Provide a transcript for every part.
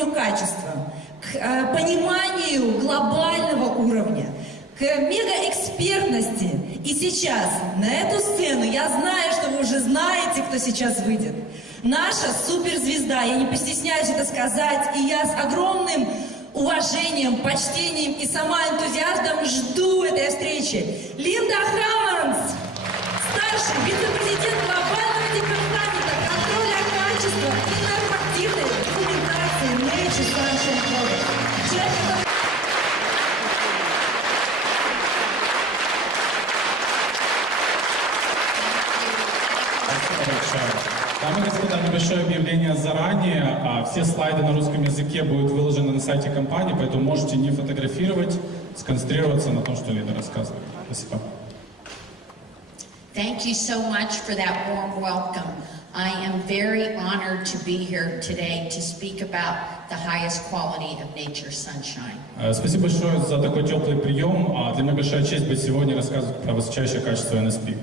уровню качества, к пониманию глобального уровня, к мегаэкспертности. И сейчас на эту сцену, я знаю, что вы уже знаете, кто сейчас выйдет, наша суперзвезда, я не постесняюсь это сказать, и я с огромным уважением, почтением и сама энтузиазмом жду этой встречи. Линда Хаммонс, старший вице-президент Глобального департамента контроля качества и нормативной документации Nature. Дамы и господа, небольшое объявление заранее. Все слайды на русском языке будут выложены на сайте компании, поэтому можете не фотографировать, сконцентрироваться на том, что Лида рассказывает. Спасибо. Thank you so much for that warm welcome. I am very honored to be here today to speak about the highest quality of nature's sunshine. Спасибо большое за такой теплый прием. Для меня большая честь быть сегодня и рассказывать про высочайшее качество NSP.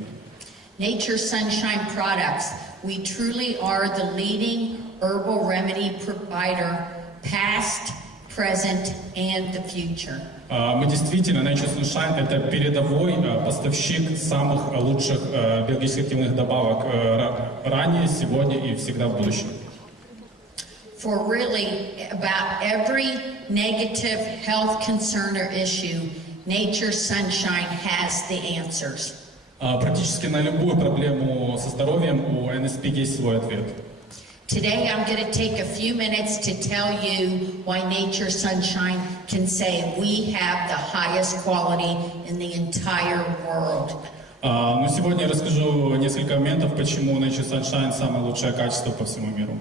Nature Sunshine Products, we truly are the leading herbal remedy provider, past, present, and the future. Мы действительно, Nature Sunshine, это передовой поставщик самых лучших биологически активных добавок ранее, сегодня и всегда в будущем. For really about every negative health concern or issue, Nature Sunshine has the answers. Практически на любую проблему со здоровьем у NSP есть свой ответ. Today I'm going to take a few minutes to tell you why Nature Sunshine can say we have the highest quality in the entire world. Но сегодня я расскажу несколько моментов, почему Nature Sunshine самое лучшее качество по всему миру.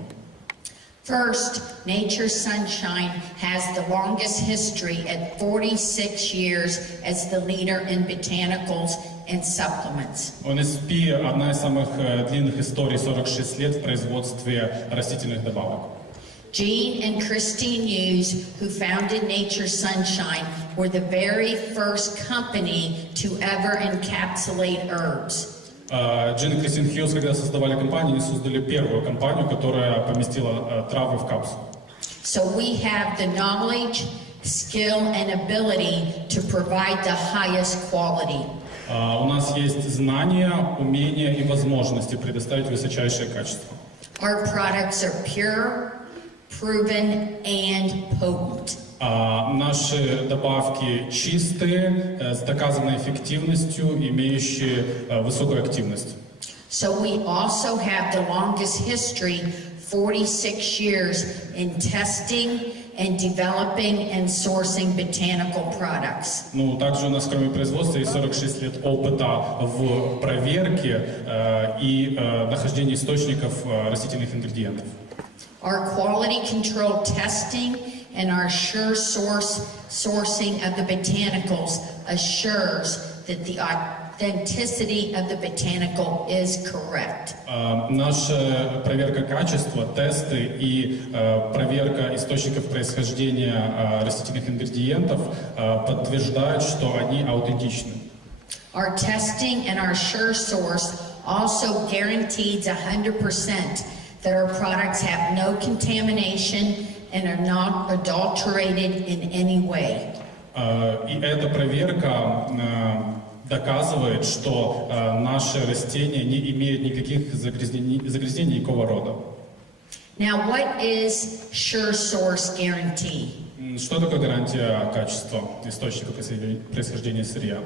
First, Nature Sunshine has the longest history at 46 years as the leader in botanicals and supplements. У NSP одна из самых длинных историй, 46 лет в производстве растительных добавок. Jean and Christine Hughes, who founded Nature Sunshine, were the very first company to ever encapsulate herbs. Джин и Кристин Хьюз, когда создавали компанию, они создали первую компанию, которая поместила травы в капсулу. So we have the knowledge, skill, and ability to provide the highest quality. У нас есть знания, умения и возможности предоставить высочайшее качество. Our products are pure, proven, and potent. Наши добавки чистые, с доказанной эффективностью, имеющие высокую активность. So we also have the longest history, 46 years, in testing and developing and sourcing botanical products. Ну, также у нас, кроме производства, есть 46 лет опыта в проверке и нахождении источников растительных ингредиентов. Our quality control testing and our sure sourcing of the botanicals assures that the authenticity of the botanical is correct. Наша проверка качества, тесты и проверка источников происхождения растительных ингредиентов подтверждают, что они аутентичны. Our testing and our sure source also guarantees 100% that our products have no contamination and are not adulterated in any way. И эта проверка доказывает, что наши растения не имеют никаких загрязнений никакого рода. Now, what is sure source guarantee? Что такое гарантия качества источника происхождения сырья?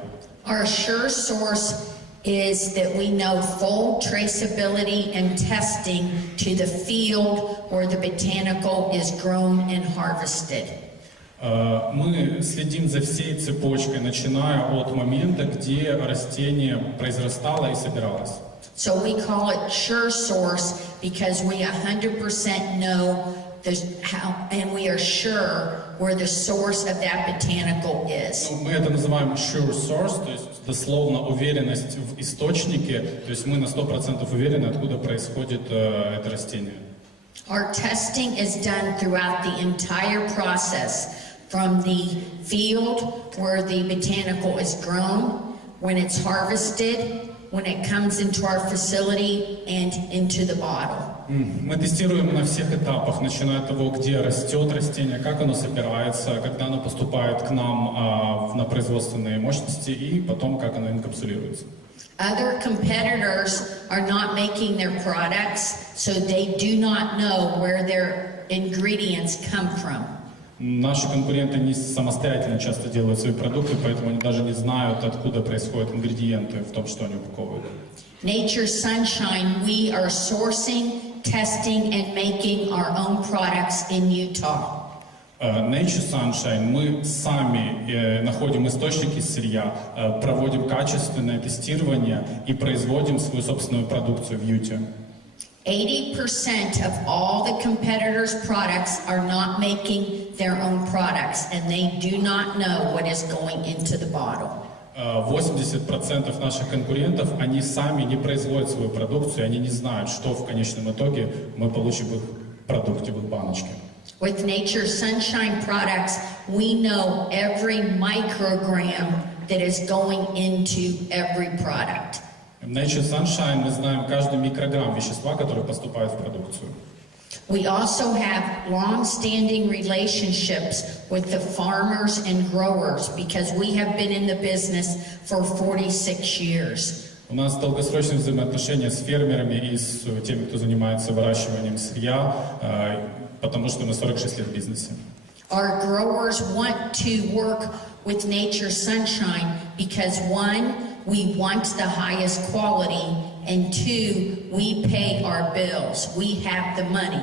Our sure source is that we know full traceability and testing to the field where the botanical is grown and harvested. Мы следим за всей цепочкой, начиная от момента, где растение произрастало и собиралось. So we call it sure source because we 100% know how, and we are sure where the source of that botanical is. Мы это называем sure source, то есть дословно уверенность в источнике, то есть мы на 100% уверены, откуда происходит это растение. Our testing is done throughout the entire process, from the field where the botanical is grown, when it's harvested, when it comes into our facility, and into the bottle. Мы тестируем на всех этапах, начиная от того, где растет растение, как оно собирается, когда оно поступает к нам на производственные мощности и потом, как оно инкапсулируется. Other competitors are not making their products, so they do not know where their ingredients come from. Наши конкуренты не самостоятельно часто делают свои продукты, поэтому они даже не знают, откуда происходят ингредиенты в том, что они упаковывают. Nature Sunshine, we are sourcing, testing, and making our own products in Utah. Nature Sunshine, мы сами находим источники сырья, проводим качественное тестирование и производим свою собственную продукцию в Юте. 80% of all the competitors' products are not making their own products, and they do not know what is going into the bottle. 80% наших конкурентов, они сами не производят свою продукцию, они не знают, что в конечном итоге мы получим в их продукте, в их баночке. With Nature Sunshine products, we know every microgram that is going into every product. В Nature Sunshine мы знаем каждый микрограмм вещества, который поступает в продукцию. We also have long-standing relationships with the farmers and growers because we have been in the business for 46 years. У нас долгосрочные взаимоотношения с фермерами и с теми, кто занимается выращиванием сырья, потому что мы 46 лет в бизнесе. Our growers want to work with Nature Sunshine because one, we want the highest quality, and two, we pay our bills. We have the money.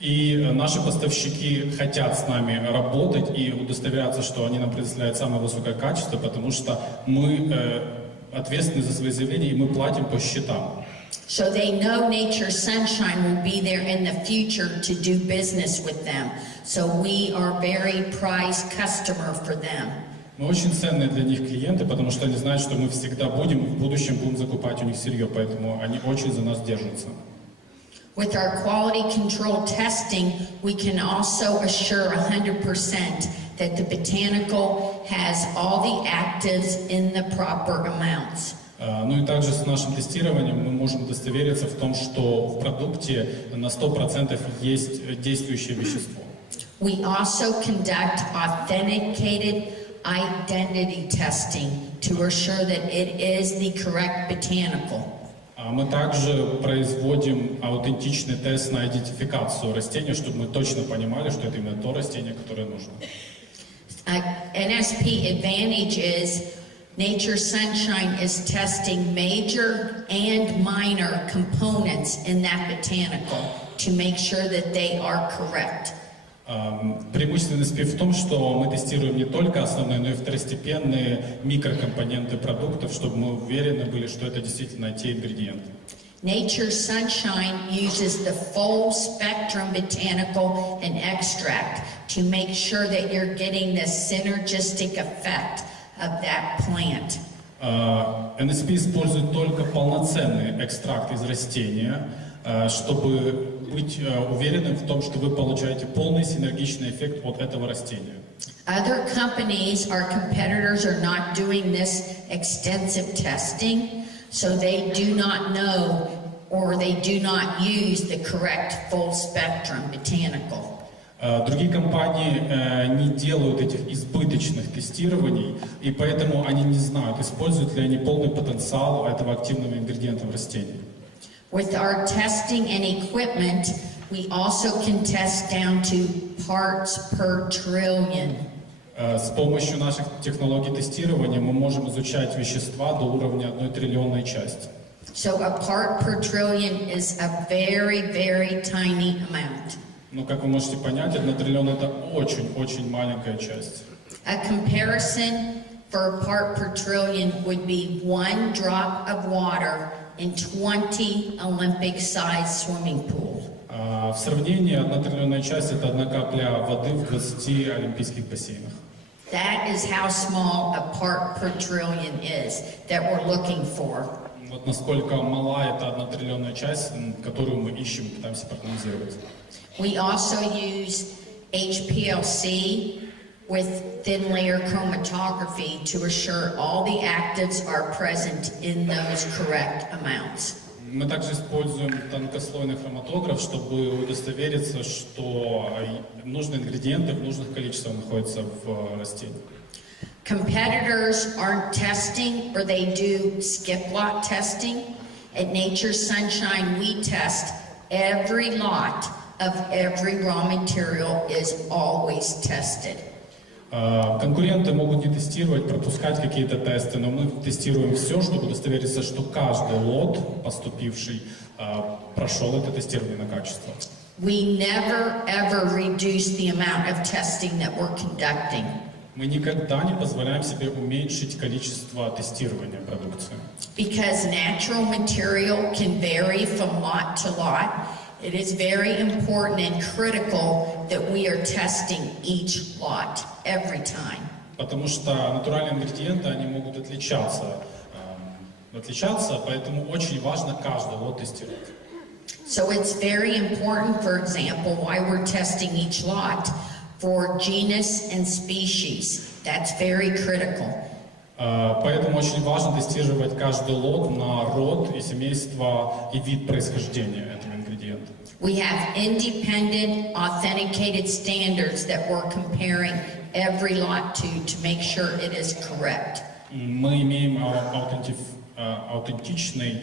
И наши поставщики хотят с нами работать и удостоверяться, что они нам предоставляют самое высокое качество, потому что мы ответственны за свои заявления и мы платим по счетам. So they know Nature Sunshine will be there in the future to do business with them. So we are very prized customer for them. Мы очень ценные для них клиенты, потому что они знают, что мы всегда в будущем будем закупать у них сырье, поэтому они очень за нас держатся. With our quality control testing, we can also assure 100% that the botanical has all the actives in the proper amounts. Ну и также с нашим тестированием мы можем удостовериться в том, что в продукте на 100% есть действующее вещество. We also conduct authenticated identity testing to assure that it is the correct botanical. Мы также производим аутентичный тест на идентификацию растения, чтобы мы точно понимали, что это именно то растение, которое нужно. NSP advantage is Nature Sunshine is testing major and minor components in that botanical to make sure that they are correct. Преимущество NSP в том, что мы тестируем не только основные, но и второстепенные микрокомпоненты продуктов, чтобы мы уверены были, что это действительно те ингредиенты. Nature Sunshine uses the full spectrum botanical and extract to make sure that you're getting the synergistic effect of that plant. NSP использует только полноценный экстракт из растения, чтобы быть уверенным в том, что вы получаете полный синергичный эффект от этого растения. Other companies, our competitors, are not doing this extensive testing, so they do not know or they do not use the correct full spectrum botanical. Другие компании не делают этих избыточных тестирований, и поэтому они не знают, используют ли они полный потенциал этого активного ингредиента в растении. With our testing and equipment, we also can test down to parts per trillion. С помощью наших технологий тестирования мы можем изучать вещества до уровня 1 триллионной части. So a part per trillion is a very, very tiny amount. Но, как вы можете понять, 1 триллион — это очень-очень маленькая часть. A comparison for a part per trillion would be 1 drop of water in 20 Olympic-sized swimming pool. В сравнении 1 триллионная часть — это 1 капля воды в 20 олимпийских бассейнах. That is how small a part per trillion is that we're looking for. Вот насколько мала эта 1 триллионная часть, которую мы ищем, пытаемся проанализировать. We also use HPLC with thin layer chromatography to assure all the actives are present in those correct amounts. Мы также используем тонкослойный хроматограф, чтобы удостовериться, что нужные ингредиенты в нужных количествах находятся в растении. Competitors aren't testing, or they do skip lot testing. At Nature's Sunshine, we test every lot of every raw material is always tested. Конкуренты могут не тестировать, пропускать какие-то тесты, но мы тестируем все, чтобы удостовериться, что каждый лот, поступивший, прошел это тестирование на качество. We never ever reduce the amount of testing that we're conducting. Мы никогда не позволяем себе уменьшить количество тестирования продукции. Because natural material can vary from lot to lot, it is very important and critical that we are testing each lot every time. Потому что натуральные ингредиенты, они могут отличаться, поэтому очень важно каждый лот тестировать. So it's very important, for example, why we're testing each lot for genus and species. That's very critical. Поэтому очень важно тестировать каждый лот на род и семейство и вид происхождения этого ингредиента. We have independent, authenticated standards that we're comparing every lot to make sure it is correct. Мы имеем аутентичный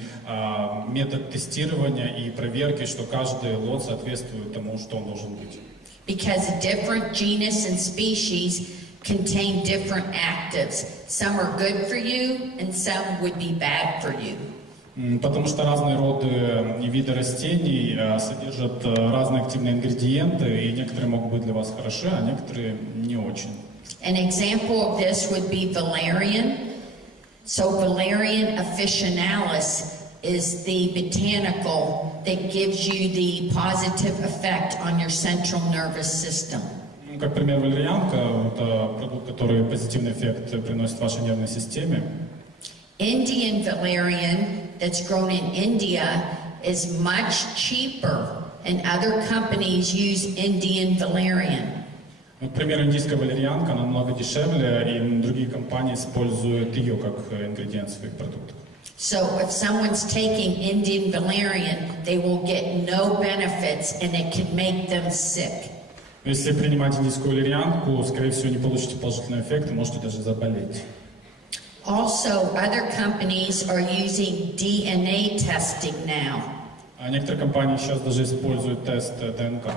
метод тестирования и проверки, что каждый лот соответствует тому, что он должен быть. Because different genus and species contain different actives. Some are good for you and some would be bad for you. Потому что разные роды и виды растений содержат разные активные ингредиенты, и некоторые могут быть для вас хороши, а некоторые не очень. An example of this would be valerian. So valerian officinalis is the botanical that gives you the positive effect on your central nervous system. Как пример, валерьянка – это продукт, который позитивный эффект приносит вашей нервной системе. Indian valerian that's grown in India is much cheaper, and other companies use Indian valerian. Например, индийская валерьянка намного дешевле, и другие компании используют ее как ингредиент в своих продуктах. So if someone's taking Indian valerian, they will get no benefits, and it can make them sick. Если принимать индийскую валерьянку, скорее всего, не получите положительный эффект и можете даже заболеть. Also, other companies are using DNA testing now. Некоторые компании сейчас даже используют тест ДНК.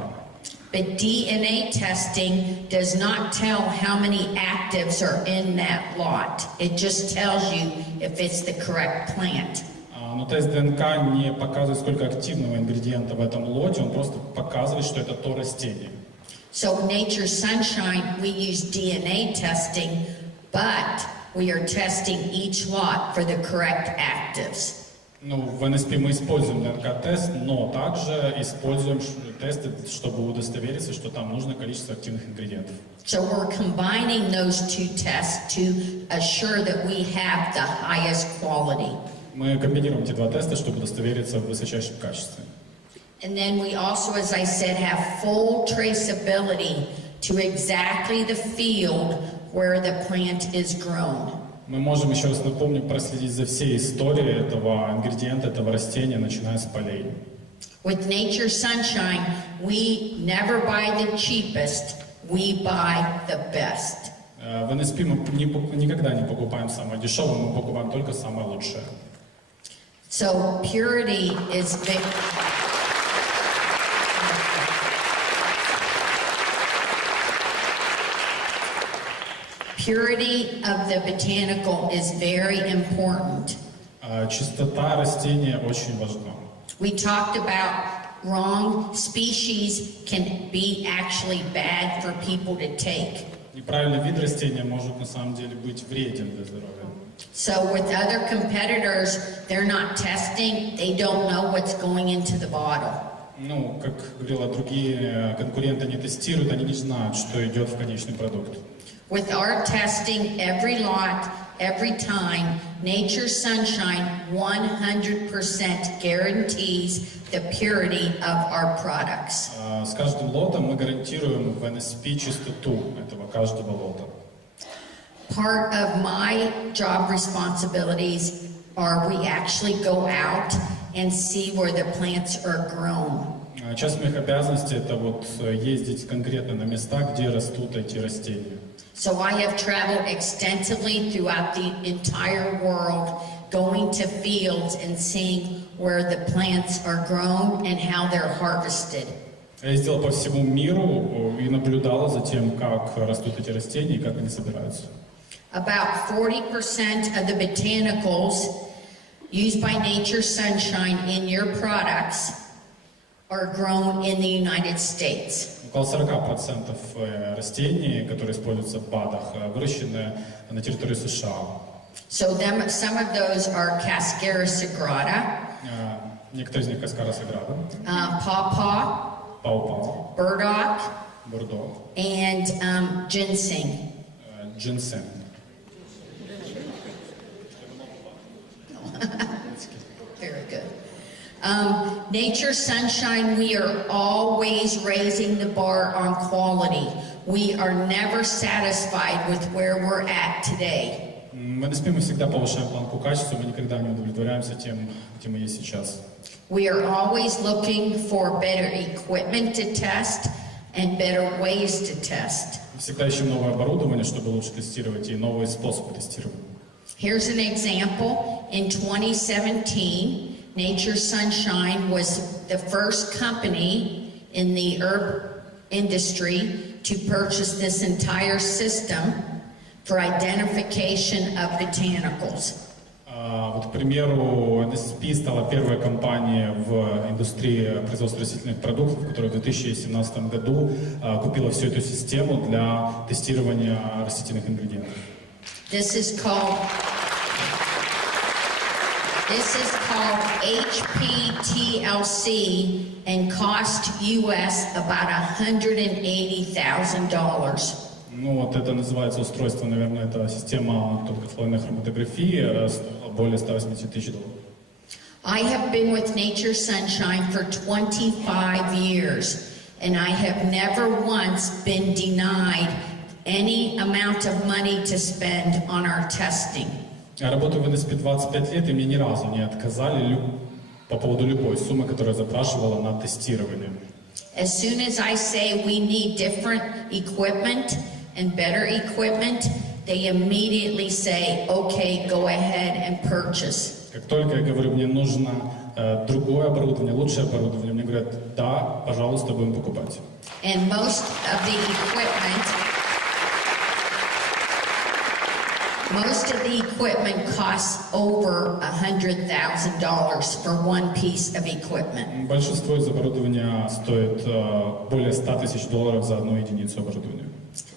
But DNA testing does not tell how many actives are in that lot. It just tells you if it's the correct plant. Но тест ДНК не показывает, сколько активного ингредиента в этом лоте, он просто показывает, что это то растение. So Nature's Sunshine, we use DNA testing, but we are testing each lot for the correct actives. В NSP мы используем ДНК-тест, но также используем тесты, чтобы удостовериться, что там нужное количество активных ингредиентов. So we're combining those two tests to assure that we have the highest quality. Мы комбинируем эти два теста, чтобы удостовериться в высочайшем качестве. And then we also, as I said, have full traceability to exactly the field where the plant is grown. Мы можем, еще раз напомню, проследить за всей историей этого ингредиента, этого растения, начиная с полей. With Nature's Sunshine, we never buy the cheapest, we buy the best. В NSP мы никогда не покупаем самое дешевое, мы покупаем только самое лучшее. So purity is big. Purity of the botanical is very important. Чистота растения очень важна. We talked about wrong species can be actually bad for people to take. Неправильный вид растения может на самом деле быть вреден для здоровья. So with other competitors, they're not testing, they don't know what's going into the bottle. Как говорила, другие конкуренты не тестируют, они не знают, что идет в конечный продукт. With our testing, every lot, every time, Nature's Sunshine 100% guarantees the purity of our products. С каждым лотом мы гарантируем в NSP чистоту этого каждого лота. Part of my job responsibilities are we actually go out and see where the plants are grown. Часть моих обязанностей это вот ездить конкретно на места, где растут эти растения. So I have traveled extensively throughout the entire world, going to fields and seeing where the plants are grown and how they're harvested. Я ездил по всему миру и наблюдала за тем, как растут эти растения и как они собираются. About 40% of the botanicals used by Nature Sunshine in your products are grown in the United States. Около 40% растений, которые используются в БАДах, выращены на территории США. So some of those are Cascara sagrada, Некоторые из них Каскара Саграда, pawpaw, пау-пау, burdock, бурдо, and ginseng. джинсен. Very good. Nature Sunshine, we are always raising the bar on quality. We are never satisfied with where we're at today. В NSP мы всегда повышаем планку качества, мы никогда не удовлетворяемся тем, где мы есть сейчас. We are always looking for better equipment to test and better ways to test. Всегда ищем новое оборудование, чтобы лучше тестировать, и новые способы тестирования. Here's an example. In 2017, Nature Sunshine was the first company in the herb industry to purchase this entire system for identification of botanicals. Вот, к примеру, NSP стала первой компанией в индустрии производства растительных продуктов, которая в 2017 году купила всю эту систему для тестирования растительных ингредиентов. This is called HPTLC and cost US about $180,000. Ну вот это называется устройство, наверное, это система тонкослойной хроматографии, более $180 тысяч. I have been with Nature Sunshine for 25 years, and I have never once been denied any amount of money to spend on our testing. Я работаю в NSP 25 лет, и мне ни разу не отказали по поводу любой суммы, которую я запрашивала на тестирование. As soon as I say we need different equipment and better equipment, they immediately say, okay, go ahead and purchase. Как только я говорю, мне нужно другое оборудование, лучшее оборудование, мне говорят, да, пожалуйста, будем покупать. And most of the equipment costs over $100,000 for one piece of equipment. Большинство из оборудования стоит более $100 тысяч за одну единицу оборудования.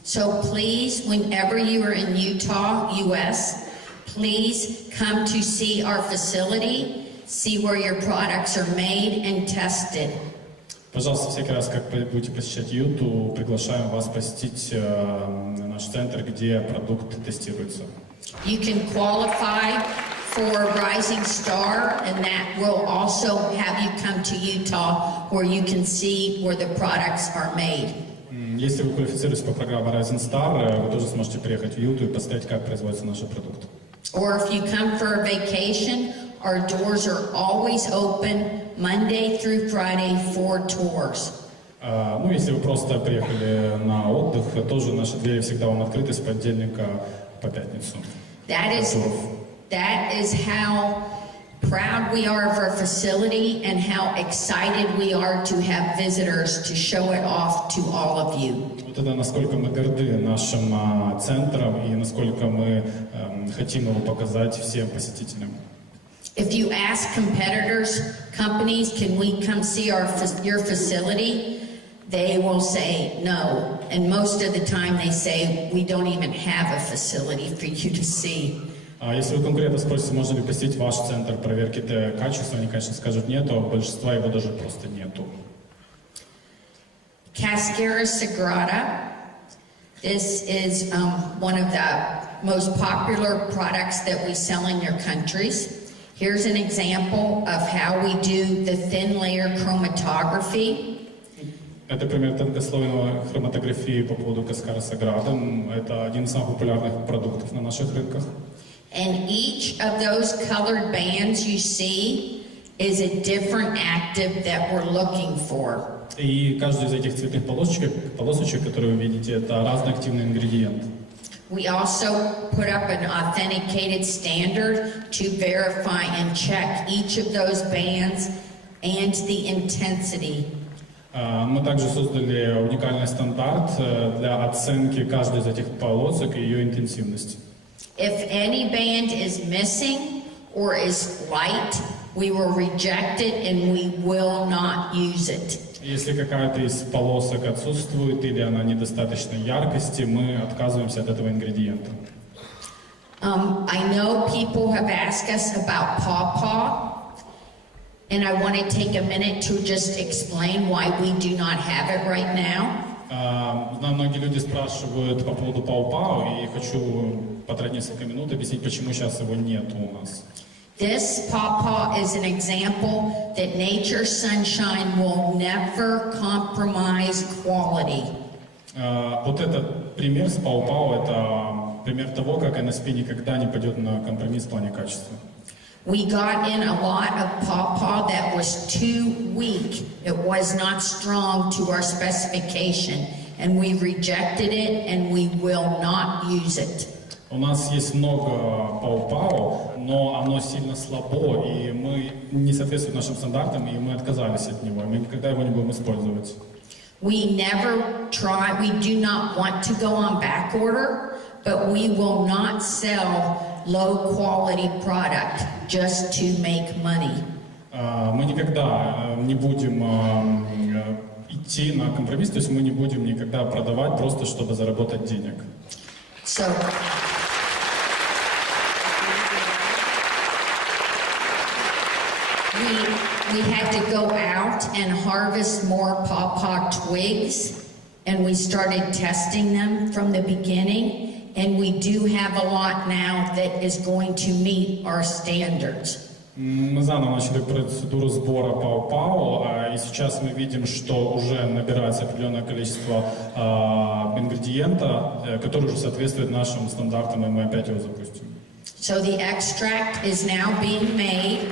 So please, whenever you are in Utah, US, please come to see our facility, see where your products are made and tested. Пожалуйста, всякий раз, как будете посещать Юту, приглашаем вас посетить наш центр, где продукт тестируется. You can qualify for Rising Star, and that will also have you come to Utah where you can see where the products are made. Если вы квалифицируетесь по программе Rising Star, вы тоже сможете приехать в Юту и посмотреть, как производятся наши продукты. Or if you come for a vacation, our doors are always open Monday through Friday for tours. Ну, если вы просто приехали на отдых, тоже наши двери всегда вам открыты с понедельника по пятницу. That is how proud we are of our facility and how excited we are to have visitors to show it off to all of you. Вот это насколько мы горды нашим центром и насколько мы хотим его показать всем посетителям. If you ask companies, can we come see your facility? They will say no. And most of the time they say, we don't even have a facility for you to see. Если вы конкретно спросите, можно ли посетить ваш центр проверки качества, они, конечно, скажут нет, а большинства его даже просто нету. Cascara sagrada. This is one of the most popular products that we sell in your countries. Here's an example of how we do the thin layer chromatography. Это пример тонкослойной хроматографии по поводу Cascara sagrada. Это один из самых популярных продуктов на наших рынках. And each of those colored bands you see is a different active that we're looking for. И каждый из этих цветных полосочек, которые вы видите, это разный активный ингредиент. We also put up an authenticated standard to verify and check each of those bands and the intensity. Мы также создали уникальный стандарт для оценки каждой из этих полосок и ее интенсивности. If any band is missing or is light, we will reject it and we will not use it. Если какая-то из полосок отсутствует или она недостаточной яркости, мы отказываемся от этого ингредиента. I know people have asked us about pawpaw, and I want to take a minute to just explain why we do not have it right now. Знаю, многие люди спрашивают по поводу пау-пау, и хочу потратить несколько минут объяснить, почему сейчас его нет у нас. This pawpaw is an example that Nature Sunshine will never compromise quality. Вот этот пример с пау-пау, это пример того, как NSP никогда не пойдет на компромисс в плане качества. We got in a lot of pawpaw that was too weak. It was not strong to our specification, and we rejected it and we will not use it. У нас есть много пау-пау, но оно сильно слабо, и мы не соответствует нашим стандартам, и мы отказались от него, и мы никогда его не будем использовать. We do not want to go on back order, but we will not sell low quality product just to make money. Мы никогда не будем идти на компромисс, то есть мы не будем никогда продавать просто, чтобы заработать денег. So, we had to go out and harvest more pawpaw twigs, and we started testing them from the beginning. And we do have a lot now that is going to meet our standards. Мы заново начали процедуру сбора пау-пау, и сейчас мы видим, что уже набирается определенное количество ингредиента, который уже соответствует нашим стандартам, и мы опять его запустим. So the extract is now being made,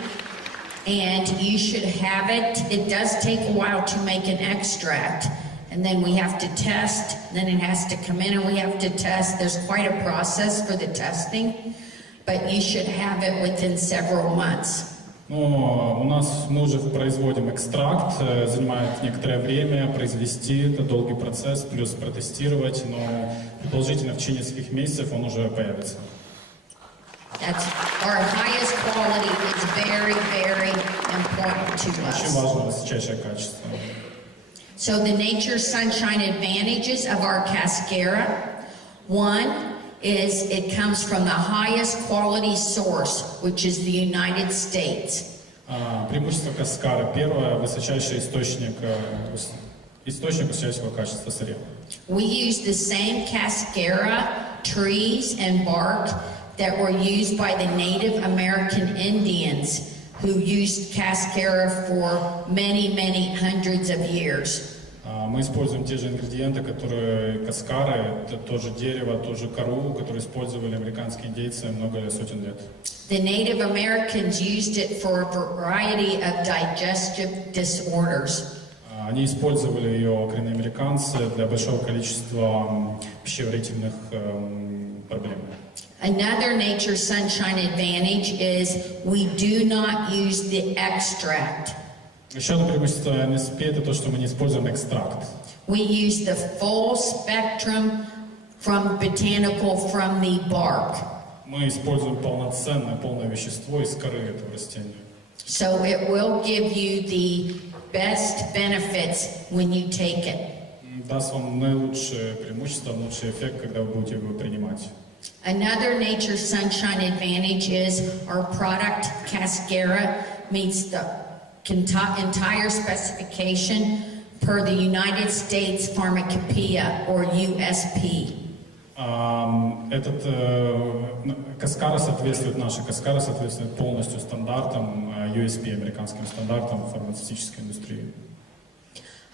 and you should have it. It does take a while to make an extract. And then we have to test, then it has to come in and we have to test. There's quite a process for the testing, but you should have it within several months. Но у нас мы уже производим экстракт, занимает некоторое время произвести, это долгий процесс, плюс протестировать, но предположительно в течение нескольких месяцев он уже появится. That's our highest quality is very, very important to Очень us. важно высочайшее качество. So the Nature Sunshine advantages of our cascara, one is it comes from the highest quality source, which is the United States. Преимущество каскары. Первое, высочайший источник высочайшего качества сырья. We use the same cascara, trees and bark that were used by the Native American Indians who used cascara for many, many hundreds of years. Мы используем те же ингредиенты, которые каскары, это тоже дерево, тоже кору, которые использовали американские индейцы много сотен лет. The Native Americans used it for a variety of digestive disorders. Они использовали ее, коренные американцы, для большого количества пищеварительных проблем. Another Nature Sunshine advantage is we do not use the extract. Еще одно преимущество NSP это то, что мы не используем экстракт. We use the full spectrum from botanical from the bark. Мы используем полное вещество из коры этого растения. So it will give you the best benefits when you take it. Даст вам наилучшее преимущество, наилучший эффект, когда вы будете его принимать. Another Nature Sunshine advantage is our product cascara meets the entire specification per the United States Pharmacopoeia or USP. Каскара соответствует, наша каскара соответствует полностью стандартам USP, американским стандартам фармацевтической индустрии.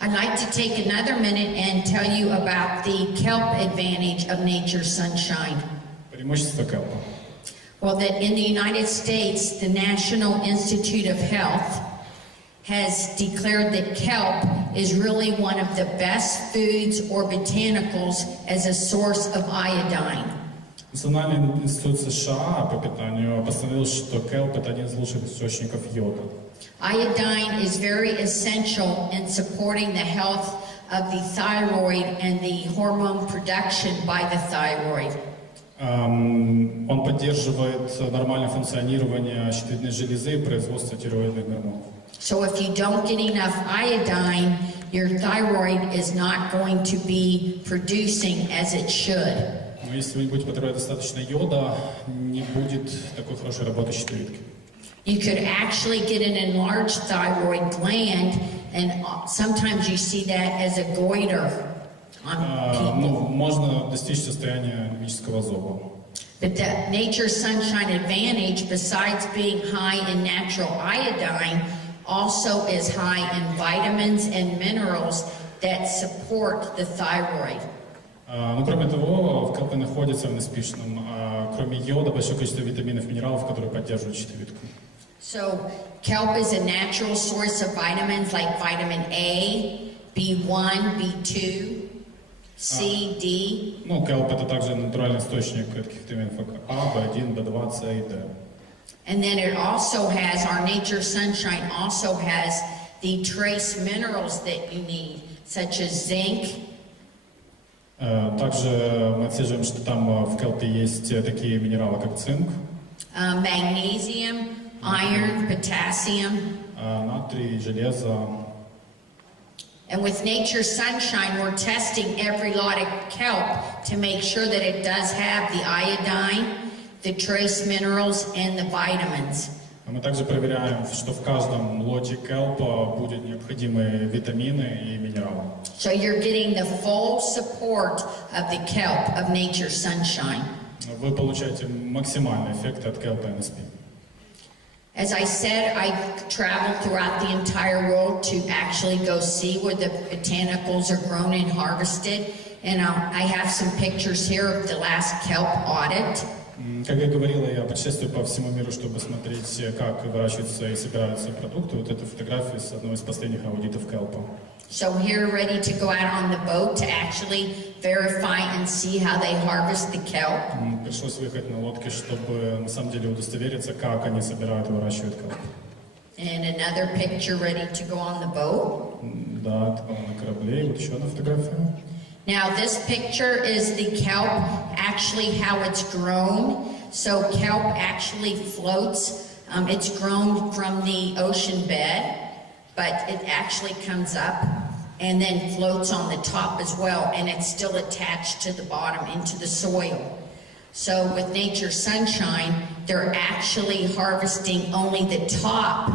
I'd like to take another minute and tell you about the kelp advantage of Nature Sunshine. Преимущество келпа. Well, that in the United States, the National Institute of Health has declared that kelp is really one of the best foods or botanicals as a source of iodine. Национальный институт США по питанию постановил, что келп – это один из лучших источников йода. Iodine is very essential in supporting the health of the thyroid and the hormone production by the thyroid. Он поддерживает нормальное функционирование щитовидной железы и производство тиреоидных гормонов. So if you don't get enough iodine, your thyroid is not going to be producing as it should. Но если вы не будете потреблять достаточно йода, не будет такой хорошей работы щитовидки. You could actually get an enlarged thyroid gland, and sometimes you see that as a goiter on people. Можно достичь состояния мимического зоба. But the Nature Sunshine Advantage, besides being high in natural iodine, also is high in vitamins and minerals that support the thyroid. Но кроме того, в келпе находится в NSP-шном, кроме йода, большое количество витаминов и минералов, которые поддерживают щитовидку. So kelp is a natural source of vitamins like vitamin A, B1, B2, C, D. Ну, келп это также натуральный источник таких витаминов, как А, B1, B2, С и Д. And then it also has, our Nature Sunshine also has the trace minerals that you need, such as zinc. Также мы отслеживаем, что там в келпе есть такие минералы, как цинк, Magnesium, iron, potassium. натрий, железо. And with Nature Sunshine, we're testing every lot of kelp to make sure that it does have the iodine, the trace minerals, and the vitamins. Мы также проверяем, что в каждом лоте келпа будут необходимые витамины и минералы. So you're getting the full support of the kelp of Nature Sunshine. Вы получаете максимальный эффект от келпа NSP. As I said, I traveled throughout the entire world to actually go see where the botanicals are grown and harvested. And I have some pictures here of the last kelp audit. Как я говорила, я путешествую по всему миру, чтобы смотреть, как выращиваются и собираются продукты. Вот это фотографии с одного из последних аудитов келпа. So here, ready to go out on the boat to actually verify and see how they harvest the kelp. Пришлось выехать на лодке, чтобы на самом деле удостовериться, как они собирают и выращивают келп. And another picture ready to go on the boat. Да, это было на корабле. И вот еще одна фотография. Now this picture is the kelp, actually how it's grown. So kelp actually floats. It's grown from the ocean bed, but it actually comes up and then floats on the top as well, and it's still attached to the bottom into the soil. So with Nature Sunshine, they're actually harvesting only the top,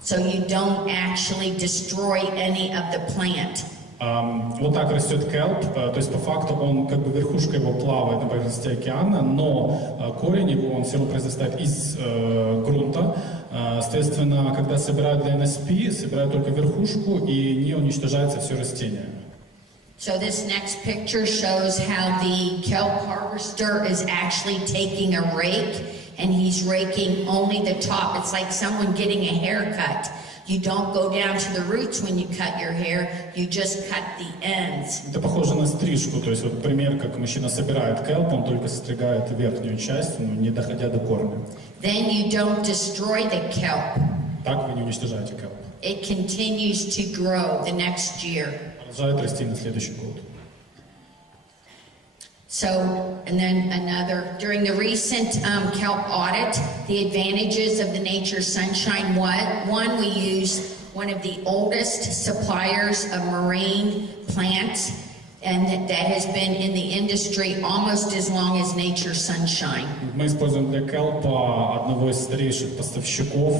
so you don't actually destroy any of the plant. Вот так растет келп, то есть по факту он как бы верхушка его плавает на поверхности океана, но корень его он все равно произрастает из грунта. Соответственно, когда собирают для NSP, собирают только верхушку и не уничтожается все растение. So this next picture shows how the kelp harvester is actually taking a rake and he's raking only the top. It's like someone getting a haircut. You don't go down to the roots when you cut your hair, you just cut the ends. Это похоже на стрижку, то есть вот пример, как мужчина собирает келп, он только стригает верхнюю часть, но не доходя до корня. Then you don't destroy the kelp. Так вы не уничтожаете келп. It continues to grow the next year. Продолжает расти на следующий год. So, and then another, during the recent kelp audit, the advantages of the Nature Sunshine, one, we use one of the oldest suppliers of marine plants, and that has been in the industry almost as long as Nature Sunshine. Мы используем для келпа одного из старейших поставщиков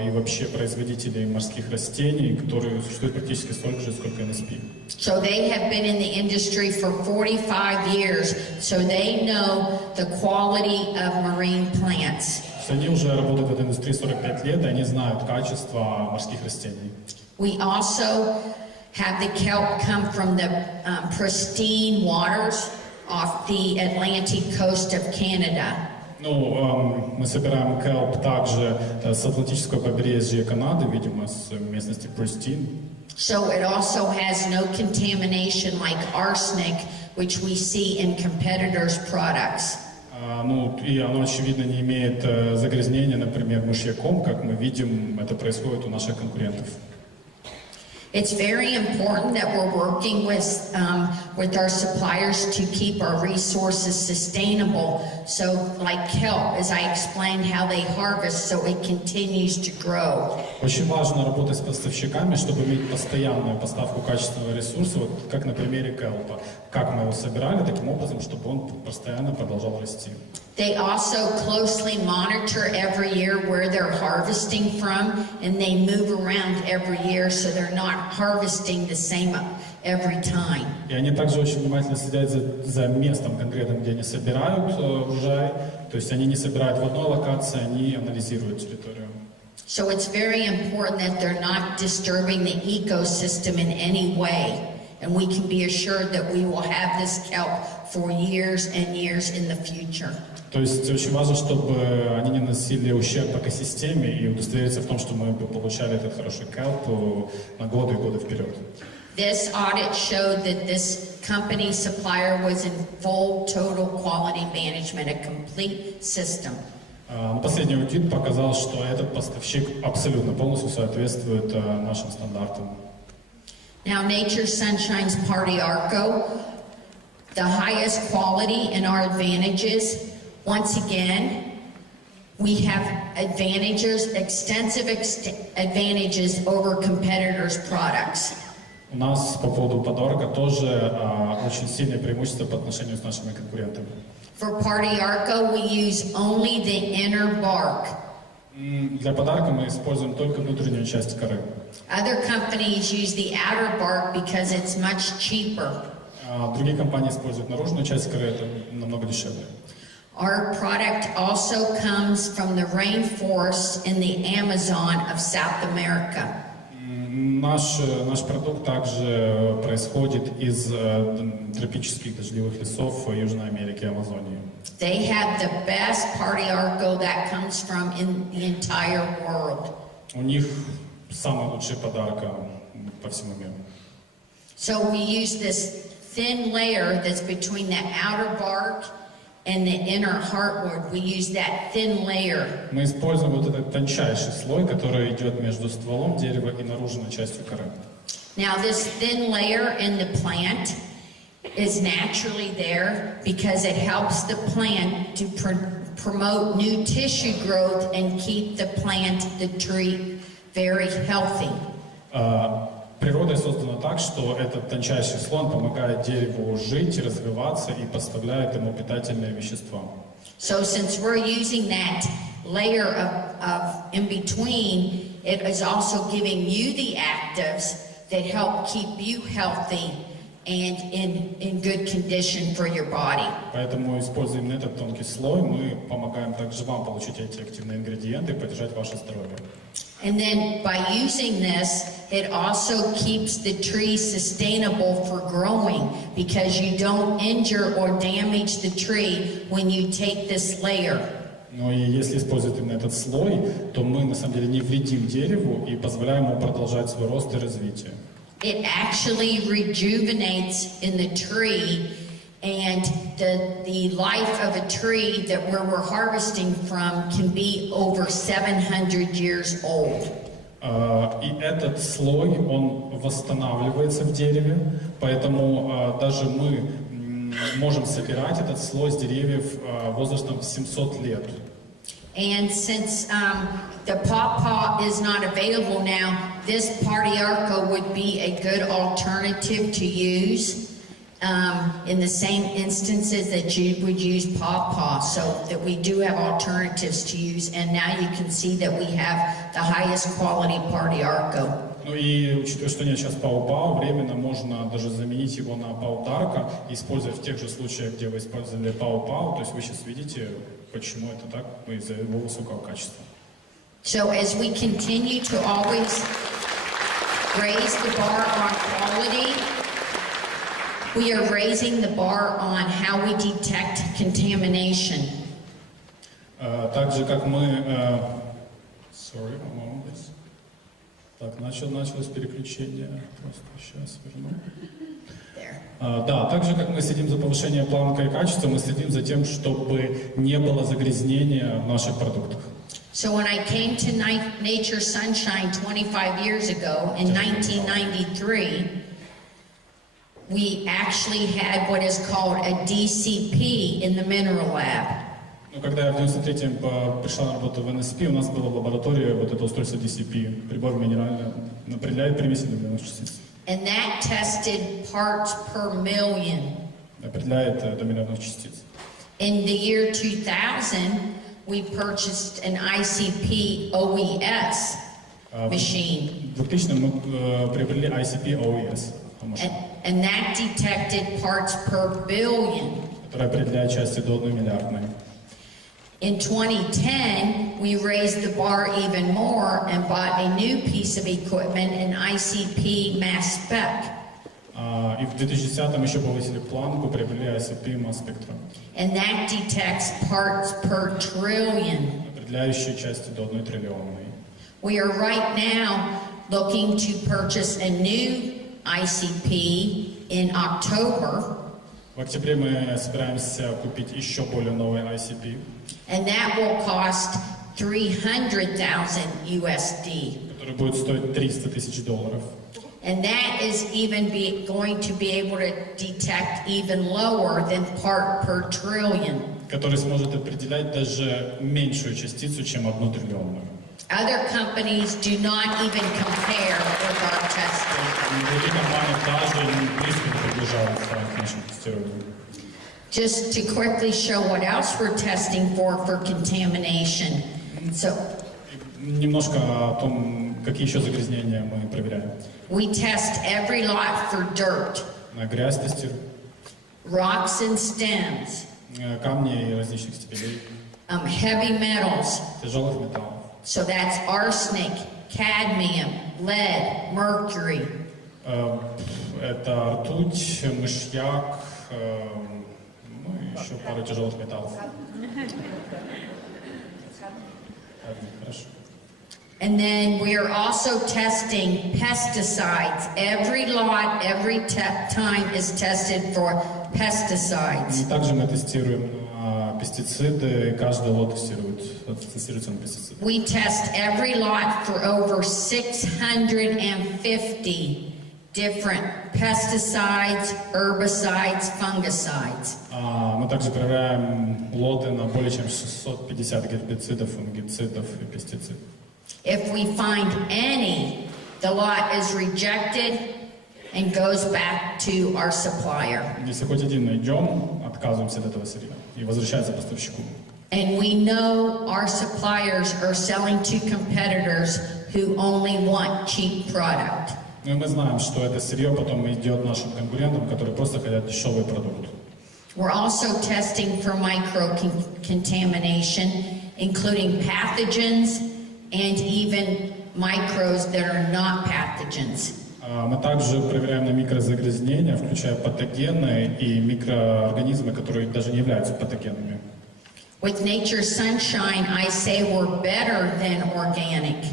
и вообще производителей морских растений, которые существуют практически столько же, сколько NSP. So they have been in the industry for 45 years, so they know the quality of marine plants. Они уже работают в этой индустрии 45 лет, и они знают качество морских растений. We also have the kelp come from the pristine waters off the Atlantic coast of Canada. Ну, мы собираем kelp также с Атлантического побережья Канады, видимо, с местности Престин. So it also has no contamination like arsenic, which we see in competitors' products. Ну, и оно, очевидно, не имеет загрязнения, например, мышьяком, как мы видим, это происходит у наших конкурентов. It's very important that we're working with our suppliers to keep our resources sustainable. So, like kelp, as I explained how they harvest, so it continues to grow. Очень важно работать с поставщиками, чтобы иметь постоянную поставку качественного ресурса, вот как на примере келпа. Как мы его собирали, таким образом, чтобы он постоянно продолжал расти. They also closely monitor every year where they're harvesting from, and they move around every year, so they're not harvesting the same every time. И они также очень внимательно следят за местом конкретным, где они собирают урожай. То есть они не собирают в одной локации, они анализируют территорию. So it's very important that they're not disturbing the ecosystem in any way. And we can be assured that we will have this kelp for years and years in the future. То есть очень важно, чтобы они не наносили ущерб экосистеме и удостовериться в том, что мы получали этот хороший kelp на годы и годы вперед. This audit showed that this company supplier was in full total quality management, a complete system. Последний аудит показал, что этот поставщик абсолютно полностью соответствует нашим стандартам. Now, Nature's Sunshine's Party Arco, the highest quality and our advantages. Once again, we have advantages, extensive advantages over competitors' products. У нас по поводу подарка тоже очень сильное преимущество по отношению с нашими конкурентами. For Party Arco, we use only the inner bark. Для подарка мы используем только внутреннюю часть коры. Other companies use the outer bark because it's much cheaper. Другие компании используют наружную часть коры, это намного дешевле. Our product also comes from the rainforests in the Amazon of South America. Наш продукт также происходит из тропических дождливых лесов Южной Америки, Амазонии. They have the best Party Arco that comes from in the entire world. У них самый лучший подарок по всему миру. So we use this thin layer that's between the outer bark and the inner heartwood. We use that thin layer. Мы используем вот этот тончайший слой, который идет между стволом дерева и наружной частью коры. Now this thin layer in the plant is naturally there because it helps the plant to promote new tissue growth and keep the plant, the tree, very healthy. Природой создано так, что этот тончайший слой помогает дереву жить и развиваться и поставляет ему питательные вещества. So since we're using that layer of in between, it is also giving you the actives that help keep you healthy and in good condition for your body. Поэтому, используя именно этот тонкий слой, мы помогаем также вам получить эти активные ингредиенты и поддержать ваше здоровье. And then by using this, it also keeps the tree sustainable for growing because you don't injure or damage the tree when you take this layer. Но и если использовать именно этот слой, то мы на самом деле не вредим дереву и позволяем ему продолжать свой рост и развитие. It actually rejuvenates in the tree, and the life of a tree that where we're harvesting from can be over 700 years old. И этот слой, он восстанавливается в дереве, поэтому даже мы можем собирать этот слой с деревьев возрастом 700 лет. And since the pawpaw is not available now, this Party Arco would be a good alternative to use in the same instances that you would use pawpaw. So that we do have alternatives to use, and now you can see that we have the highest quality Party Arco. Ну и учитывая, что нет сейчас пау-пау, временно можно даже заменить его на пау-дарка, используя в тех же случаях, где вы использовали пау-пау. То есть вы сейчас видите, почему это так, из-за его высокого качества. So as we continue to always raise the bar on quality, we are raising the bar on how we detect contamination. Также как мы... Sorry, a moment, please. Так, началось переключение. Просто сейчас верну. Да, так же, как мы следим за повышением планка и качества, мы следим за тем, чтобы не было загрязнения в наших продуктах. So when I came to Nature Sunshine 25 years ago, in 1993, we actually had what is called a DCP in the mineral lab. Ну, когда я в 93-м пришла на работу в NSP, у нас было в лаборатории вот это устройство DCP, прибор минеральный, определяет примеси добавленных частиц. And that tested parts per million. Определяет доминантных частиц. In the year 2000, we purchased an ICP OES machine. В 2000-м мы приобрели ICP OES машину, And that detected parts per billion. которая определяет части до 1 миллиардной. In 2010, we raised the bar even more and bought a new piece of equipment, an ICP mass spec. И в 2010-м еще повысили планку, приобрели ICP Mass Spectrum, And that detects parts per trillion. определяющие части до 1 триллионной. We are right now looking to purchase a new ICP in October. В октябре мы собираемся купить еще более новый ICP, And that will cost $300,000 USD. который будет стоить $300 тысяч. And that is even going to be able to detect even lower than part per trillion. Который сможет определять даже меньшую частицу, чем 1 триллионную. Other companies do not even compare with our testing. Другие компании даже близко не приближаются к нашему тестированию. Just to quickly show what else we're testing for contamination. So Немножко о том, какие еще загрязнения мы проверяем. we test every lot for dirt, На грязь тестируем, rocks and stems, камни и различных степеней, heavy metals. тяжелых металлов. So that's arsenic, cadmium, lead, mercury. Это ртуть, мышьяк, ну и еще пару тяжелых металлов. Хорошо. And then we are also testing pesticides. Every lot, every time is tested for pesticides. И также мы тестируем пестициды, и каждый лот тестируется на пестициды. We test every lot for over 650 different pesticides, herbicides, fungicides. Мы также проверяем лоты на более чем 650 гербицидов, фунгицидов и пестицидов. If we find any, the lot is rejected and goes back to our supplier. Если хоть один найдем, отказываемся от этого сырья и возвращается поставщику. And we know our suppliers are selling to competitors who only want cheap product. Ну и мы знаем, что это сырье потом идет нашим конкурентам, которые просто хотят дешевый продукт. We're also testing for micro-contamination, including pathogens and even microbes that are not pathogens. Мы также проверяем на микрозагрязнения, включая патогены и микроорганизмы, которые даже не являются патогенами. With Nature Sunshine, I say we're better than organic.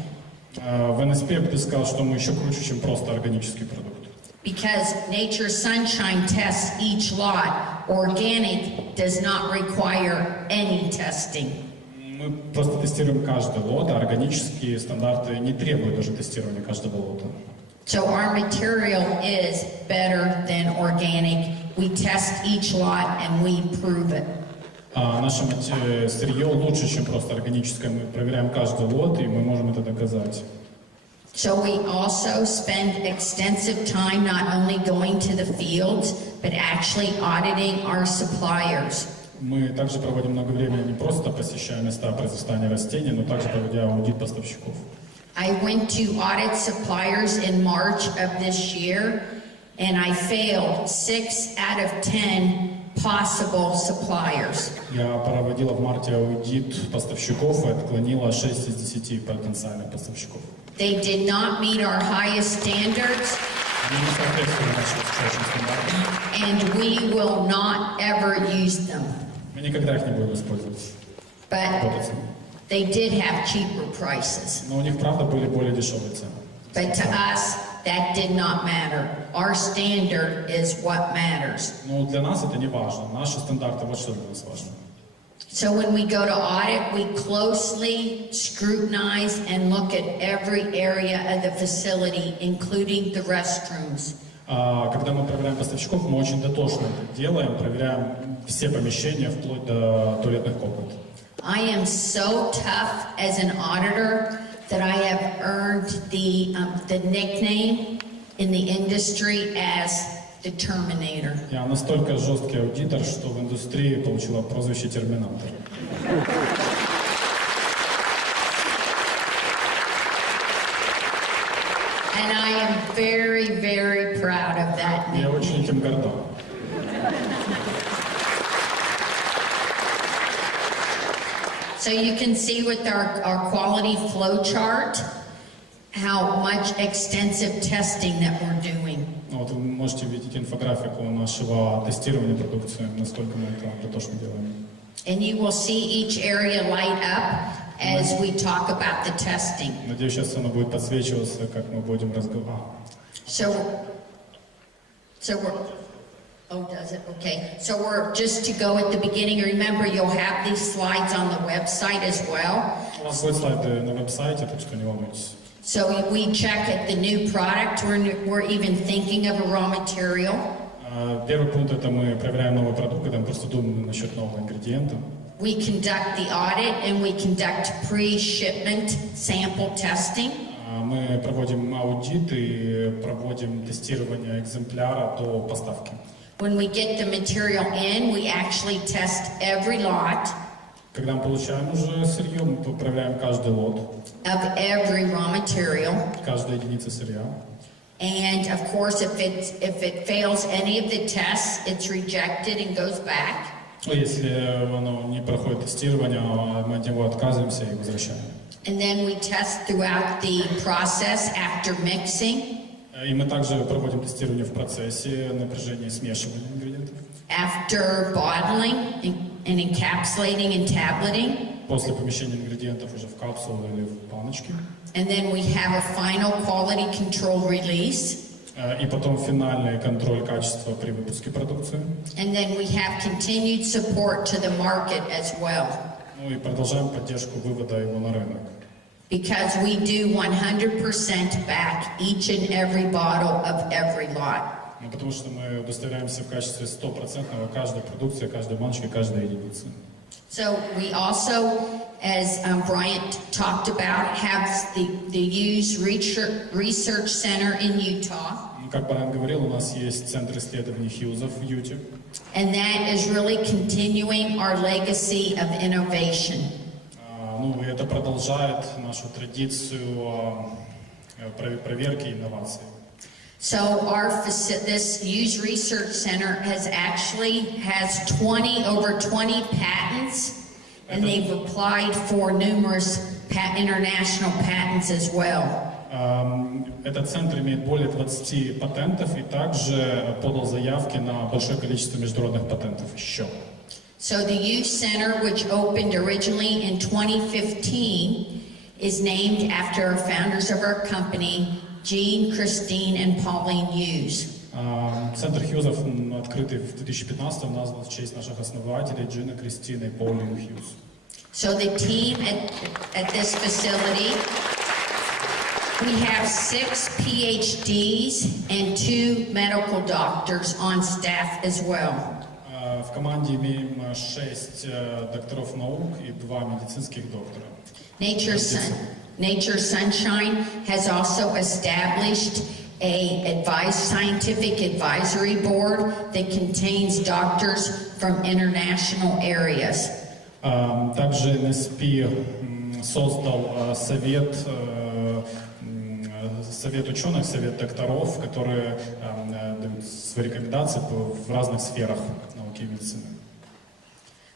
В NSP я бы сказал, что мы еще круче, чем просто органический продукт. Because Nature Sunshine tests each lot, organic does not require any testing. Мы просто тестируем каждый лот, а органические стандарты не требуют даже тестирования каждого лота. So our material is better than organic. We test each lot and we prove it. Наше сырье лучше, чем просто органическое. Мы проверяем каждый лот, и мы можем это доказать. So we also spend extensive time not only going to the fields, but actually auditing our suppliers. Мы также проводим много времени не просто посещая места произрастания растений, но также проводя аудит поставщиков. I went to audit suppliers in March of this year, and I failed 6 out of 10 possible suppliers. Я проводила в марте аудит поставщиков и отклонила 6 из 10 потенциальных поставщиков. They did not meet our highest standards, Они не соответствовали нашим высочайшим стандартам. and we will not ever use them. Мы никогда их не будем использовать. But работать. they did have cheaper prices. Но у них, правда, были более дешевые цены. But to us, that did not matter. Our standard is what matters. Но для нас это не важно. Наши стандарты, вот что для нас важно. So when we go to audit, we closely scrutinize and look at every area of the facility, including the restrooms. Когда мы проверяем поставщиков, мы очень дотошно это делаем, проверяем все помещения, вплоть до туалетных комнат. I am so tough as an auditor that I have earned the nickname in the industry as the Terminator. Я настолько жесткий аудитор, что в индустрии получила прозвище Терминатор. And I am very, very proud of that Я nickname. очень этим горда. So you can see with our quality flow chart how much extensive testing that we're doing. Вот вы можете видеть инфографику нашего тестирования продукции, насколько мы это дотошно делаем. And you will see each area light up as we talk about the testing. Надеюсь, сейчас оно будет подсвечиваться, как мы будем разговаривать. So we're, oh, does it? Okay. So we're just to go at the beginning. Remember, you'll have these slides on the website as well. У нас будут слайды на веб-сайте, так что не волнуйтесь. So we check at the new product. We're even thinking of a raw material. Первый пункт — это мы проверяем новый продукт, когда мы просто думаем насчет нового ингредиента. We conduct the audit and we conduct pre-shipment sample testing. Мы проводим аудит и проводим тестирование экземпляра до поставки. When we get the material in, we actually test every lot Когда мы получаем уже сырье, мы проверяем каждый лот, of every raw material. каждая единица сырья. And of course, if it fails any of the tests, it's rejected and goes back. Если оно не проходит тестирование, мы от него отказываемся и возвращаем. And then we test throughout the process after mixing, И мы также проводим тестирование в процессе напряжения смешивания ингредиентов. after bottling and encapsulating and tableting. После помещения ингредиентов уже в капсулу или в баночки. And then we have a final quality control release. И потом финальный контроль качества при выпуске продукции. And then we have continued support to the market as well. Ну и продолжаем поддержку вывода его на рынок. Because we do 100% back each and every bottle of every lot. Ну, потому что мы удостоверяемся в качестве 100% каждой продукции, каждой баночки, каждой единицы. So we also, as Bryant talked about, have the Hughes Research Center in Utah. Как Брайан говорил, у нас есть центр исследований Хьюза в Юте. And that is really continuing our legacy of innovation. Ну, и это продолжает нашу традицию проверки инноваций. So this Hughes Research Center has over 20 patents, and they've applied for numerous international patents as well. Этот центр имеет более 20 патентов и также подал заявки на большое количество международных патентов еще. So the Hughes Center, which opened originally in 2015, is named after our founders of our company, Jean, Christine, and Pauline Hughes. Центр Хьюзов, открытый в 2015-м, назван в честь наших основателей Джина, Кристины и Паулин Хьюз. So the team at this facility, we have 6 PhDs and 2 medical doctors on staff as well. В команде имеем 6 докторов наук и 2 медицинских доктора. Nature Sunshine has also established a scientific advisory board that contains doctors from international areas. Также NSP создал совет ученых, совет докторов, которые дают свои рекомендации в разных сферах науки и медицины.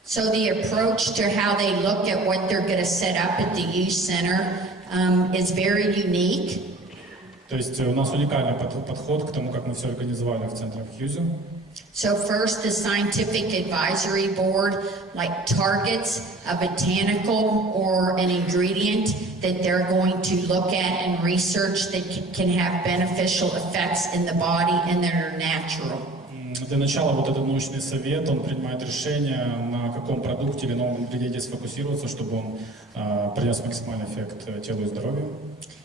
So the approach to how they look at what they're going to set up at the Hughes Center is very unique. То есть у нас уникальный подход к тому, как мы все организовали в центре в Хьюзе. So first, the scientific advisory board targets a botanical or an ingredient that they're going to look at and research that can have beneficial effects in the body and that are natural. Для начала вот этот научный совет, он принимает решение, на каком продукте или новом ингредиенте сфокусироваться, чтобы он принес максимальный эффект телу и здоровью.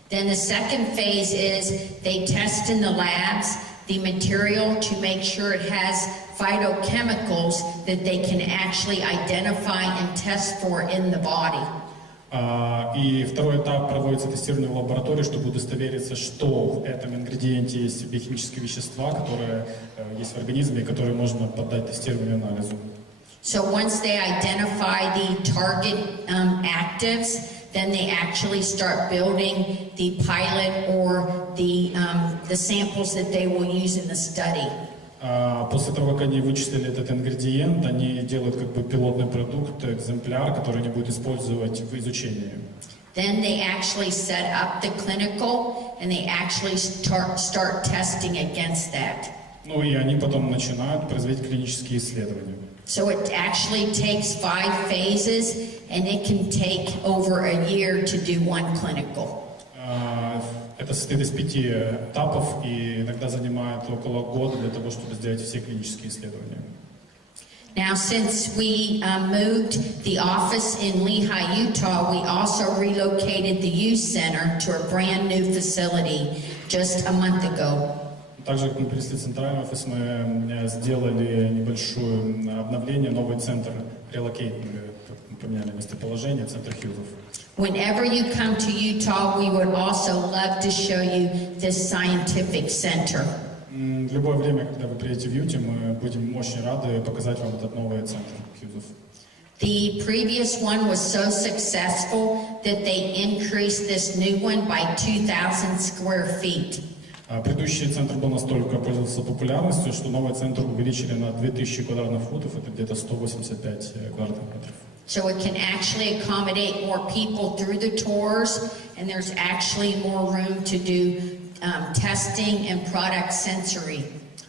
Then the second phase is they test in the labs the material to make sure it has phytochemicals that they can actually identify and test for in the body. И второй этап проводится тестирование в лаборатории, чтобы удостовериться, что в этом ингредиенте есть биохимические вещества, которые есть в организме, и которые можно поддать тестированию и анализу. So once they identify the target actives, then they actually start building the pilot or the samples that they will use in the study. После того, как они вычислили этот ингредиент, они делают как бы пилотный продукт, экземпляр, который они будут использовать в изучении. Then they actually set up the clinical and they actually start testing against that. Ну и они потом начинают производить клинические исследования. So it actually takes 5 phases and it can take over a year to do one clinical. Это состоит из 5 этапов и иногда занимает около года для того, чтобы сделать все клинические исследования. Now, since we moved the office in Lehi, Utah, we also relocated the youth center to a brand new facility just a month ago. Также, как мы перенесли центральный офис, мы сделали небольшое обновление, новый центр, релокейтнули, поменяли местоположение, центр Хьюзов. Whenever you come to Utah, we would also love to show you this scientific center. В любое время, когда вы приедете в Юте, мы будем очень рады показать вам этот новый центр Хьюзов. The previous one was so successful that they increased this new one by 2,000 square feet. Предыдущий центр был настолько пользовался популярностью, что новый центр увеличили на 2000 квадратных футов, это где-то 185 квадратных метров. So it can actually accommodate more people through the tours, and there's actually more room to do testing and product sensory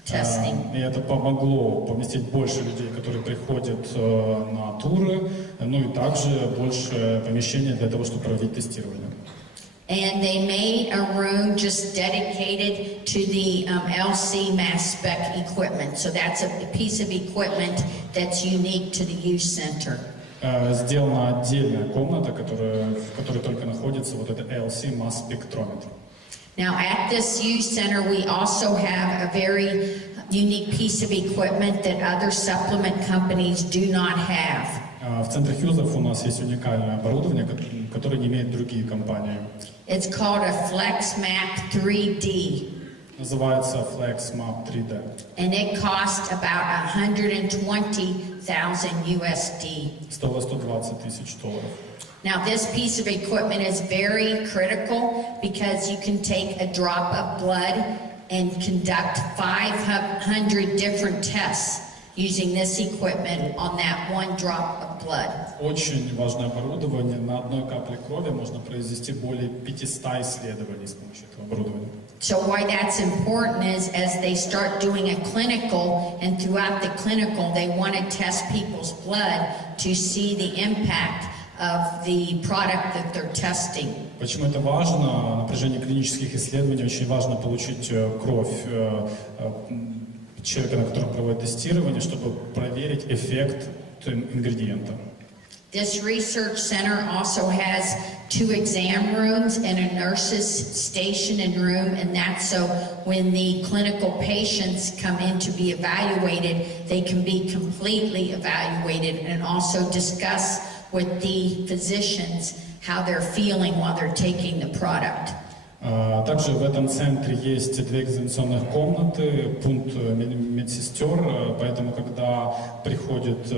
testing. И это помогло поместить больше людей, которые приходят на туры, ну и также больше помещения для того, чтобы проводить тестирование. And they made a room just dedicated to the LC mass spec equipment. So that's a piece of equipment that's unique to the youth center. Сделана отдельная комната, в которой только находится вот это LC mass спектрометр. Now at this youth center, we also have a very unique piece of equipment that other supplement companies do not have. В центре Хьюзов у нас есть уникальное оборудование, которое не имеют другие компании. It's called a FlexMap 3D. Называется FlexMap 3D. And it costs about $120,000 USD. Стоило $120,000. Now this piece of equipment is very critical because you can take a drop of blood and conduct 500 different tests using this equipment on that one drop of blood. Очень важное оборудование. На одной капле крови можно произвести более 500 исследований с помощью этого оборудования. So why that's important is as they start doing a clinical, and throughout the clinical they want to test people's blood to see the impact of the product that they're testing. Почему это важно? На протяжении клинических исследований очень важно получить кровь человека, на котором проводят тестирование, чтобы проверить эффект ингредиента. This research center also has 2 exam rooms and a nurse's station and room, and that's so when the clinical patients come in to be evaluated, they can be completely evaluated and also discuss with the physicians how they're feeling while they're taking the product. Также в этом центре есть 2 экзаменационных комнаты, пункт медсестер, поэтому когда приходят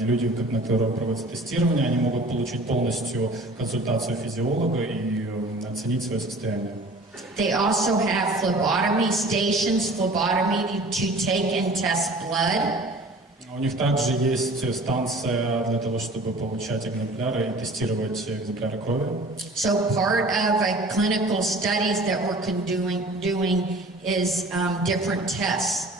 люди, на которых проводится тестирование, они могут получить полностью консультацию физиолога и оценить свое состояние. They also have phlebotomy stations, phlebotomy to take and test blood. У них также есть станция для того, чтобы получать экземпляры и тестировать экземпляры крови. So part of a clinical studies that we're doing is different tests.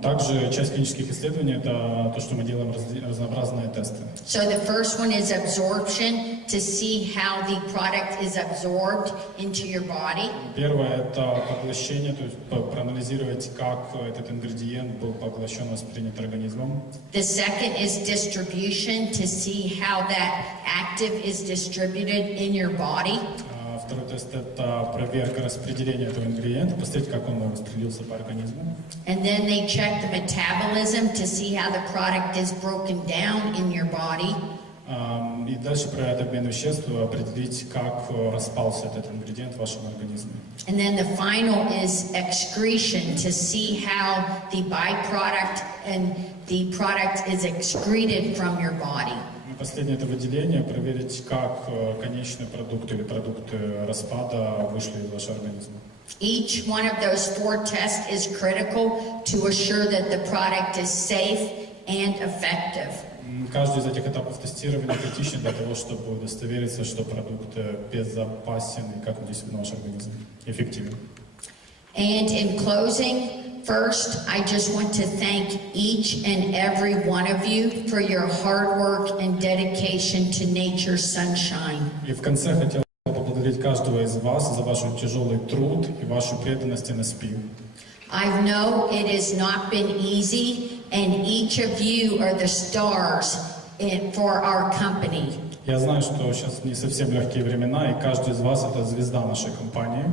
Также часть клинических исследований – это то, что мы делаем разнообразные тесты. So the first one is absorption, to see how the product is absorbed into your body. Первое – это поглощение, то есть проанализировать, как этот ингредиент был поглощен, воспринят организмом. The second is distribution, to see how that active is distributed in your body. Второй тест – это проверка распределения этого ингредиента, посмотреть, как он распределился по организму. And then they check the metabolism to see how the product is broken down in your body. И дальше проверять обмен веществ, определить, как распался этот ингредиент в вашем организме. And then the final is excretion, to see how the byproduct and the product is excreted from your body. Последнее – это выделение, проверить, как конечный продукт или продукты распада вышли из вашего организма. Each one of those 4 tests is critical to assure that the product is safe and effective. Каждый из этих этапов тестирования критичен для того, чтобы удостовериться, что продукт безопасен и как он действует на ваш организм, эффективен. And in closing, first, I just want to thank each and every one of you for your hard work and dedication to nature's sunshine. И в конце хотел поблагодарить каждого из вас за ваш тяжелый труд и вашу преданность NSP. I know it has not been easy, and each of you are the stars for our company. Я знаю, что сейчас не совсем легкие времена, и каждый из вас – это звезда нашей компании.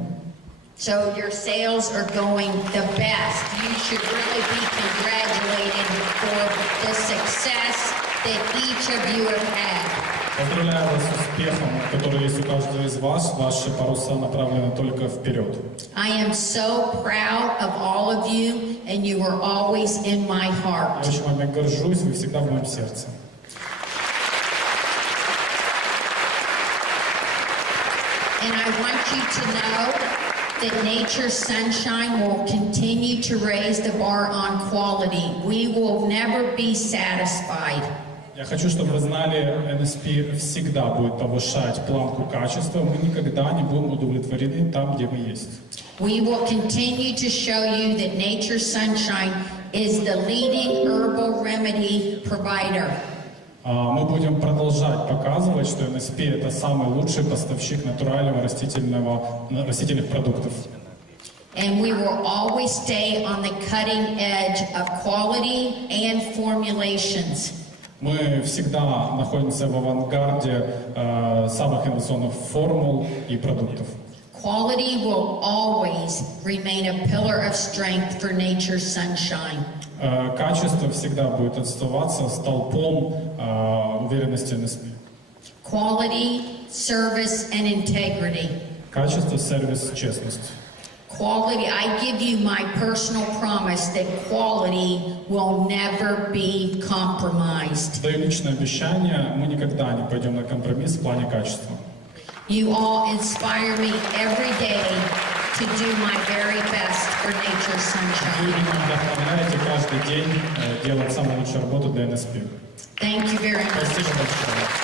So your sales are going the best. You should really be congratulated for the success that each of you have had. Поздравляю вас с успехом, который есть у каждого из вас. Ваши паруса направлены только вперед. I am so proud of all of you, and you are always in my heart. Я очень вами горжусь, вы всегда в моем сердце. And I want you to know that Nature's Sunshine will continue to raise the bar on quality. We will never be satisfied. Я хочу, чтобы вы знали, NSP всегда будет повышать планку качества. Мы никогда не будем удовлетворены там, где мы есть. We will continue to show you that Nature's Sunshine is the leading herbal remedy provider. Мы будем продолжать показывать, что NSP – это самый лучший поставщик натурального растительных продуктов. And we will always stay on the cutting edge of quality and formulations. Мы всегда находимся в авангарде самых инновационных формул и продуктов. Quality will always remain a pillar of strength for Nature's Sunshine. Качество всегда будет оставаться столпом уверенности NSP. Quality, service, and integrity. Качество, сервис, честность. Quality, I give you my personal promise that quality will never be compromised. Даю личное обещание, мы никогда не пойдем на компромисс в плане качества. You all inspire me every day to do my very best for Nature's Sunshine. Вы меня вдохновляете каждый день делать самую лучшую работу для NSP. Thank you very much. Спасибо большое.